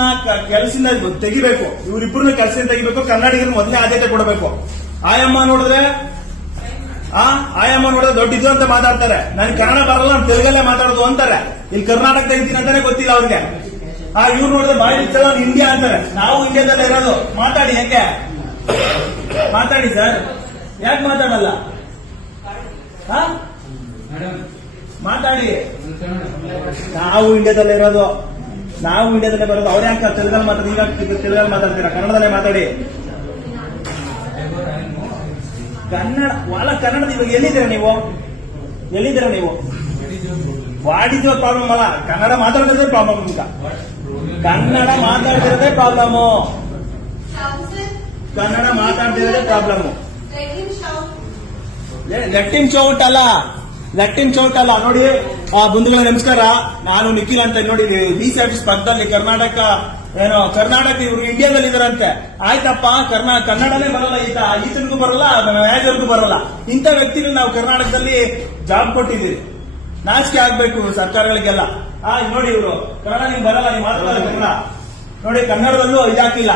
ಇವ್ರಿಬ್ರನ್ನ ಕೆಲಸದಿಂದ ತೆಗಿಬೇಕು. ಇವ್ರಿಬ್ರನ್ನ ಕೆಲಸದಿಂದ ತೆಗಿಬೇಕು. ಕನ್ನಡಿಗರು ಮೊದಲೇ ಆದ್ಯತೆ ಕೊಡಬೇಕು. ಆಯಮ್ಮ ನೋಡಿದ್ರೆ, ಆ, ಆಯಮ್ಮ ನೋಡಿದ್ರೆ ದೊಡ್ಡ ಅಂತ ಮಾತಾಡ್ತಾರೆ. ನನ್ ಕನ್ನಡ ಬರಲ್ಲ, ನಾನು ತೆಲುಗಲ್ಲೇ ಮಾತಾಡೋದು ಅಂತಾರೆ. ಇಲ್ಲಿ ಕರ್ನಾಟಕ ತೆಗಿತೀನಿ ಅಂತಾನೆ ಗೊತ್ತಿಲ್ಲ ಅವ್ರಿಗೆ. ಆ, ಇವ್ರು ನೋಡಿದ್ರೆ ಬಾಯಿ ಇಂಡಿಯಾ ಅಂತಾರೆ. ನಾವು ಇಂಡಿಯಾದಲ್ಲೇ ಇರೋದು. ಮಾತಾಡಿ ಯಾಕೆ ಮಾತಾಡಿ ಸರ್. ಯಾಕೆ ಮಾತಾಡಲ್ಲ? ಮಾತಾಡಿ. ನಾವು ಇಂಡಿಯಾದಲ್ಲೇ ಇರೋದು. ನಾವು ಇಂಡಿಯಾದಲ್ಲೇ ಬರೋದು ಅವ್ರ ಯಾಕೆ ತೆಲುಗಲ್ಲಿ ಮಾತಾಡಿ ಈಗ ತೆಲುಗಲ್ಲಿ ಮಾತಾಡ್ತೀರಾ? ಕನ್ನಡದಲ್ಲೇ ಮಾತಾಡಿ. ಕನ್ನಡ ವಾಲ ಕನ್ನಡದ ಇವಾಗ ಎಲ್ಲಿದ್ದೀರಾ ನೀವು? ಎಲ್ಲಿದ್ದೀರಾ ನೀವು? ವಾಡಿದ್ವ ಪ್ರಾಬ್ಲಮ್ ಅಲ್ಲ. ಕನ್ನಡ ಮಾತಾಡ್ತಿರೋದೇ ಪ್ರಾಬ್ಲಮ್ ಈಗ. ಕನ್ನಡ ಮಾತಾಡ್ತಿರೋದೇ ಪ್ರಾಬ್ಲಮ್ ಕನ್ನಡ ಮಾತಾಡ್ತಿರೋದೇ ಪ್ರಾಬ್ಲಮ್ ಲೆಟ್ಟಿನ್ ಚೌಟ್ ಅಲ್ಲ. ಲೆಟ್ಟಿನ್ ಚೌಟ್ ಅಲ್ಲ, ನೋಡಿ ಬಂಧುಗಳ ನಮಸ್ಕಾರ. ನಾನು ನಿಖಿಲ್ ಅಂತ ನೋಡಿ ಬಿ ಸ್ಪರ್ಧಲ್ಲಿ ಕರ್ನಾಟಕ, ಏನೋ, ಕರ್ನಾಟಕ ಇವರು ಇಂಡಿಯಾದಲ್ಲಿ ಇದಾರಂತೆ. ಆಯ್ತಪ್ಪ, ಕರ್ನಾ, ಕನ್ನಡನೇ ಬರಲ್ಲ ಈತ. ಈತನಿಗೂ ಬರಲ್ಲ ಮ್ಯಾನೇಜರ್ಗೂ ಬರಲ್ಲ. ಇಂಥ ವ್ಯಕ್ತಿಗಳು ನಾವು ಕರ್ನಾಟಕದಲ್ಲಿ ಜಾಬ್ ಕೊಟ್ಟಿದ್ದೀವಿ. ನಾಚಿಕೆ ಆಗ್ಬೇಕು ಸರ್ಕಾರಗಳಿಗೆಲ್ಲ. ಆ ನೋಡಿ ಇವರು. ಕನ್ನಡ ನಿಮ್ಗೆ ಬರಲ್ಲ, ನೀವು ಮಾತಾಡೋದು ಕನ್ನಡ. ನೋಡಿ, ಕನ್ನಡದಲ್ಲೂ ಇದಾಕಿಲ್ಲ.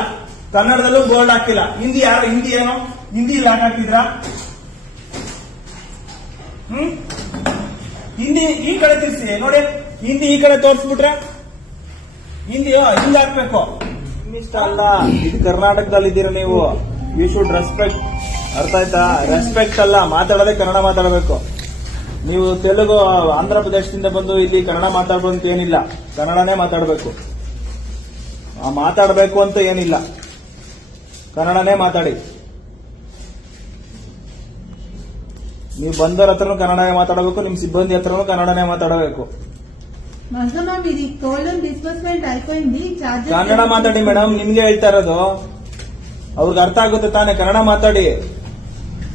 ಕನ್ನಡದಲ್ಲೂ ಬೋರ್ಡ್ ಹಾಕಿಲ್ಲ. ಹಿಂದಿ ಯಾರು, ಹಿಂದಿ ಏನೋ? ಹಿಂದಿ ಇಲ್ಲಿ ಹಾಕಿದ್ರಾ ಹಿಂದಿ ಈ ಕಡೆ ತಿರ್ಸಿ, ನೋಡಿ, ಹಿಂದಿ ಈ ಕಡೆ ತೋರಿಸ್ಬಿಟ್ರೆ, ಹಿಂದಿ ಹಿಂದ್ ಹಾಕ್ಬೇಕು. ಇಷ್ಟ ಅಲ್ಲ, ಇದು ಕರ್ನಾಟಕದಲ್ಲಿ ಇದ್ದೀರಾ ನೀವು? ಯು ಶುಡ್ ರೆಸ್ಪೆಕ್ಟ್ ಅರ್ಥ ಆಯ್ತಾ? ರೆಸ್ಪೆಕ್ಟ್ ಅಲ್ಲ, ಮಾತಾಡೋದೇ ಕನ್ನಡ ಮಾತಾಡಬೇಕು. ನೀವು ತೆಲುಗು, ಆಂಧ್ರ ಪ್ರದೇಶದಿಂದ ಬಂದು ಇಲ್ಲಿ ಕನ್ನಡ ಮಾತಾಡ್ಬೋದು ಏನಿಲ್ಲ. ಕನ್ನಡನೇ ಮಾತಾಡಬೇಕು. ಮಾತಾಡಬೇಕು ಅಂತ ಏನಿಲ್ಲ. ಕನ್ನಡನೇ ಮಾತಾಡಿ. ನೀವು ಬಂದವ್ರ ಹತ್ರನೂ ಕನ್ನಡ ಮಾತಾಡಬೇಕು ನಿಮ್ಮ ಸಿಬ್ಬಂದಿ ಹತ್ರನೂ ಕನ್ನಡನೇ ಮಾತಾಡಬೇಕು. మేడం ఇది టోల్డన్ డిస్బర్స్మెంట్ అయిపోయింది చార్జెస్ ಕನ್ನಡ ಮಾತಾಡಿ ಮೇಡಮ್ ನಿಮ್ಗೆ ಹೇಳ್ತಾ ಇರೋದು. ಅವ್ರಿಗೆ ಅರ್ಥ ಆಗುತ್ತೆ ತಾನೇ ಕನ್ನಡ ಮಾತಾಡಿ.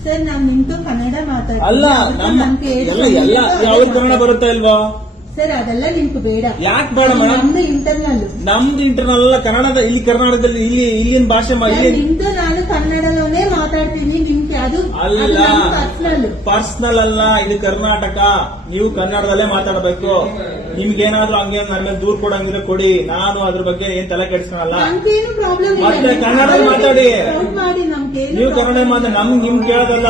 ಸರ್ ನಾನು ನಿಮ್ದು ಕನ್ನಡ ಮಾತಾಡ್ತೀನಿ. ಅಲ್ಲ ಅದಕ್ಕೆ ಎಲ್ಲ ಎಲ್ಲ ಕನ್ನಡ ಬರುತ್ತೆ ಇಲ್ವಾ ಸರ್ ಅದೆಲ್ಲ ನಿಮ್ಗೆ ಬೇಡ. ಯಾಕೆ ಬೇಡ ಮೇಡಮ್? ನಮ್ದು ಇಂಟರ್ನಲ್ ನಮ್ದು ಇಂಟರ್ನಲ್ ಅಲ್ಲ ಕನ್ನಡದ ಇಲ್ಲಿ ಕರ್ನಾಟಕದಲ್ಲಿ ಇಲ್ಲಿ ಇಲ್ಲಿನ ಭಾಷೆ ಮಾ- ಇಲ್ಲಿ ನಿಮ್ದು ನಾನು ಕನ್ನಡ ಅಲ್ಲ. ಪರ್ಸನಲ್ ಅಲ್ಲ ಇದು ಕರ್ನಾಟಕ. ನೀವು ಕನ್ನಡದಲ್ಲೇ ಮಾತಾಡಬೇಕು. ನಿಮ್ಗೇನಾದ್ರೂ ಹಂಗೆ ನನ್ನ ಮೇಲೆ ದೂರ ಕೊಡಂಗಿದ್ರೆ ಕೊಡಿ. ನಾನು ಅದ್ರ ಬಗ್ಗೆ ಏನ್ ತಲೆ ಕೆಡಿಸ್ಕೊಳಲ್ಲ. ಮತ್ತೆ ಕನ್ನಡದಲ್ಲಿ ಮಾತಾಡಿ. ನೀವು ಕನ್ನಡ ಮಾತಾಡಿ. ನಮ್ ನಿಮ್ ಕೇಳೋದಲ್ಲ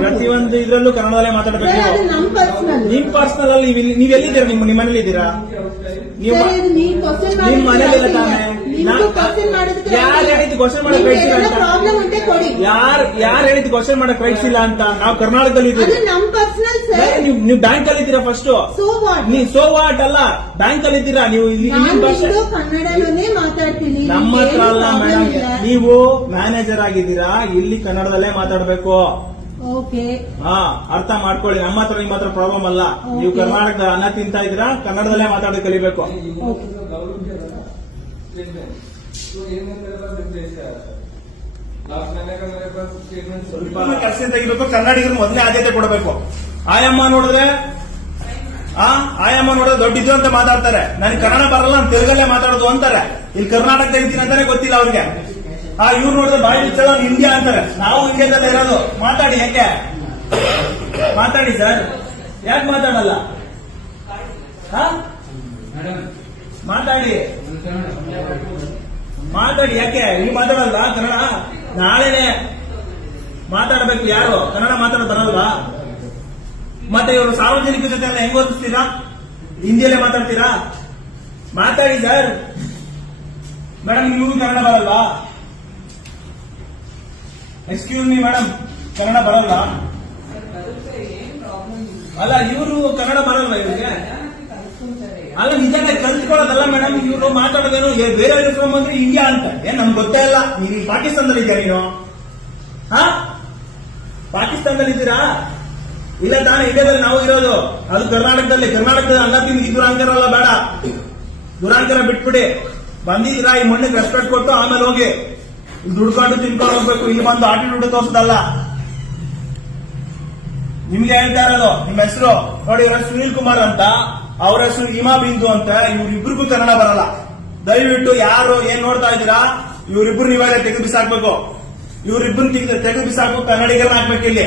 ಪ್ರತಿಯೊಂದು ಇದ್ರಲ್ಲೂ ಕನ್ನಡದಲ್ಲೇ ಮಾತಾಡಬೇಕು ನಮ್ ಪರ್ಸನಲ್ ನಿಮ್ ಅಲ್ಲಿ ನೀವು ಎಲ್ಲಿದ್ದೀರಾ ನಿಮ್ಮ ನಿಮ್ಮ ಮನೇಲಿ ಇದ್ದೀರಾ ನೀವು ನಿಮ್ ಮನೇಲಿ ಇಲ್ಲ ತಾನೆ? ಯಾರು ಹೇಳಿದ್ದು ಕ್ವಶನ್ ಮಾಡಕ್ ರೈಟ್ಸ್ ಇಲ್ಲ ಅಂತ? ಪ್ರಾಬ್ಲಮ್ ಕೊಡಿ. ಯಾರ್ ಯಾರು ಹೇಳಿದ್ ಕ್ವಶನ್ ಮಾಡಕ್ ರೈಟ್ಸ್ ಇಲ್ಲ ಅಂತ? ನಾವು ಕರ್ನಾಟಕದಲ್ಲಿ ಅದು ಇದ್ದೀವಿ ನಮ್ ಪರ್ಸನಲ್ ಸರ್ ನೀವು ನೀವು ಬ್ಯಾಂಕ್ ಅಲ್ಲಿ ಇದ್ದೀರಾ ಫಸ್ಟ್ ಸೊ ವಾಟ್ ನೀವು ಸೋ ವಾಟ್ ಅಲ್ಲ ಬ್ಯಾಂಕ್ ಅಲ್ಲಿ ಇದ್ದೀರಾ? ನೀವು ಇಲ್ಲಿ ನಾನು ಭಾಷೆ. ಮಾತಾಡ್ತೀನಿ. ನಮ್ಮ ಹತ್ರ ಅಲ್ಲ ಮೇಡಮ್ ನೀವು ಮ್ಯಾನೇಜರ್ ಆಗಿದ್ದೀರಾ? ಇಲ್ಲಿ ಕನ್ನಡದಲ್ಲೇ ಮಾತಾಡ್ಬೇಕು. ಓಕೆ ಹಾ ಅರ್ಥ ಮಾಡ್ಕೊಳ್ಳಿ. ನಮ್ಮ ಹತ್ರ ನಿಮ್ಮ ಹತ್ರ ಪ್ರಾಬ್ಲಮ್ ಅಲ್ಲ. ನೀವು. ಕರ್ನಾಟಕದ ಅನ್ನ ತಿಂತ ಇದ್ದೀರಾ? ಕನ್ನಡದಲ್ಲೇ ಮಾತಾಡೋದು ಕಲಿಬೇಕು. ಕೆಲಸ ತೆಗಿಬೇಕು ಕನ್ನಡಿಗರು ಮೊದಲೇ ಆದ್ಯತೆ ಕೊಡಬೇಕು. ಆಯಮ್ಮ ನೋಡಿದ್ರೆ ಆ ಆಯಮ್ಮ ನೋಡಿದ್ರೆ ದೊಡ್ಡ ಅಂತ ಮಾತಾಡ್ತಾರೆ. ನನ್ ಕನ್ನಡ ಬರಲ್ಲ ನಾನು ತೆಲುಗಲ್ಲೇ ಮಾತಾಡೋದು ಅಂತಾರೆ. ಇಲ್ಲಿ ಕರ್ನಾಟಕ ತೆಗಿತೀನಿ ಅಂತಾನೆ ಗೊತ್ತಿಲ್ಲ ಅವ್ರಿಗೆ. ಆ ಇವ್ರು ನೋಡಿದ್ರೆ ಬಾಯಿ ಬಿಚ್ಚಲ್ಲ ಇಂಡಿಯಾ ಅಂತಾರೆ. ನಾವು ಇಂಡಿಯಾದಲ್ಲೇ ಇರೋದು. ಮಾತಾಡಿ ಯಾಕೆ? ಮಾತಾಡಿ ಸರ್. ಯಾಕೆ ಮಾತಾಡಲ್ಲ? ಆ? ಮಾತಾಡಿ. ಮಾತಾಡಿ ಯಾಕೆ? ನೀವು ಮಾತಾಡಲ್ಲ ಕನ್ನಡ? ನಾಳೆನೆ ಮಾತಾಡಬೇಕು ಯಾರು? ಕನ್ನಡ ಮಾತಾಡ ಬರಲ್ವಾ ಮತ್ತೆ ಇವರು ಸಾರ್ವಜನಿಕ ಜೊತೆ ಎಲ್ಲ ಹೆಂಗ್ ಓದಿಸ್ತೀರಾ? ಹಿಂದಿಯಲ್ಲೇ ಮಾತಾಡ್ತೀರಾ? ಮಾತಾಡಿ ಸರ್. ಮೇಡಮ್ ನೀವು ಕನ್ನಡ ಬರಲ್ವಾ? ಎಕ್ಸ್ಕ್ಯೂಸ್ ಮೀ ಮೇಡಮ್ ಕನ್ನಡ ಬರಲ್ಲ ಅಲ್ಲ, ಇವರು ಕನ್ನಡ ಬರಲ್ವಾ ಇವ್ರಿಗೆ? ಅಲ್ಲ ನಿಜಾನೆ ಕಲ್ತ್ಕೊಳ್ಳೋದಲ್ಲ ಮೇಡಮ್ ಇವರು ಮಾತಾಡೋದೇನು ಬೇರೆ ಫ್ರಮ್ ಅಂದ್ರೆ ಇಂಡಿಯಾ ಅಂತ. ಏನ್ ನಮ್ಗೆ ಗೊತ್ತೇ ಇಲ್ಲ ನೀವು ಪಾಕಿಸ್ತಾನದಲ್ಲಿ ಇದ್ದೀರಾ ನೀನು? ಹಾ? ಪಾಕಿಸ್ತಾನದಲ್ಲಿ ಇದ್ದೀರಾ? ಇಲ್ಲ, ತಾನೇ ಇಂಡಿಯಾದಲ್ಲಿ ನಾವು ಇರೋದು. ಅದು ಕರ್ನಾಟಕದಲ್ಲಿ ಕರ್ನಾಟಕದ ಅನ್ನ ತಿಂದು ದುರಾಂಕರ ಅಲ್ಲ, ಬೇಡ. ದುರಾಂಕರ ಬಿಟ್ಬಿಡಿ. ಬಂದಿದ್ದೀರಾ, ಈ ಮಣ್ಣಿಗೆ ರೆಸ್ಪೆಕ್ಟ್ ಕೊಟ್ಟು ಆಮೇಲೆ ಹೋಗಿ. ದುಡ್ಕೊಂಡು ತಿನ್ಕೊಂಡು ಹೋಗ್ಬೇಕು, ಇಲ್ಲಿ ಬಂದು ಆಟಿಟ್ಯೂಡ್ ತೋರ್ಸದಲ್ಲ. ನಿಮ್ಗೆ ಹೇಳ್ತಾ ಇರೋದು, ನಿಮ್ಮ ಹೆಸರು? ನೋಡಿ ಸುನೀಲ್ ಕುಮಾರ್ ಅಂತ. ಅವ್ರ ಹೆಸರು ಹಿಮಾ ಬಿಂದು ಅಂತ, ಇವ್ರಿಬ್ರಿಗೂ ಕನ್ನಡ ಬರಲ್ಲ. ದಯವಿಟ್ಟು ಯಾರು ಏನ್ ನೋಡ್ತಾ ಇದ್ದೀರಾ, ಇವ್ರಿಬ್ರು ಇವಾಗ ತೆಗೆದು ಬಿಸಾಕ್ಬೇಕು. ಇವ್ರಿಬ್ರು ತೆಗೆದು ಬಿಸಾಕ್ಬೇಕು, ಕನ್ನಡಿಗರನ್ನ ಹಾಕ್ಬೇಕು ಇಲ್ಲಿ.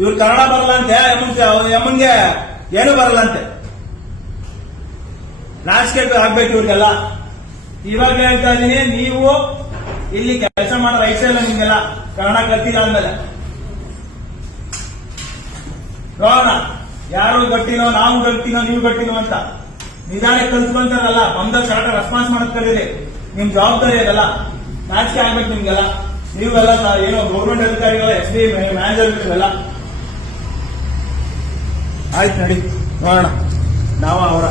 ಇವ್ರು ಕನ್ನಡ ಬರಲ್ಲ ಅಂತೆ ಯಮ್ಮಂಗೆ ಏನು ಬರಲ್ಲ ಅಂತೆ. ನಾಚಿಕೆ ಆಗ್ಬೇಕು ಇವ್ರಿಗೆಲ್ಲ. ಇವಾಗ ಹೇಳ್ತಾ ಇದೀನಿ ನೀವು ಇಲ್ಲಿ ಕೆಲಸ ಮಾಡೋ ರೈಟ್ಸ್ ಇಲ್ಲ ನಿಮ್ಗೆಲ್ಲ. ಕನ್ನಡ ಕಲ್ತಿಲ್ಲ ಅಂದ್ಮೇಲೆ ನೋಡೋಣ ಯಾರು ಗಟ್ಟಿನೋ, ನಾವು ಗಟ್ಟಿನೋ, ನೀವು ಗಟ್ಟಿನೋ ಅಂತ. ನಿಧಾನ ಕಲ್ತ್ಕೊಂತಾರಲ್ಲ ಬಂದಾಗ ಕರೆಕ್ಟ್ ರೆಸ್ಪಾನ್ಸ್ ಮಾಡಕ್ ಕಲೀರಿ ನಿಮ್ ಜವಾಬ್ದಾರಿ ಅದಲ್ಲ. ನಾಚಿಕೆ ಆಗ್ಬೇಕು ನಿಮ್ಗೆಲ್ಲ. ನೀವೆಲ್ಲ ಏನೋ ಗೌರ್ಮೆಂಟ್ ಅಧಿಕಾರಿಗಳ ಎಸ್ ಡಿ ಮ್ಯಾನೇಜರ್ ಇವೆಲ್ಲ ಆಯ್ತು ನಡಿ, ನೋಡೋಣ. ನಾವು ಅವರ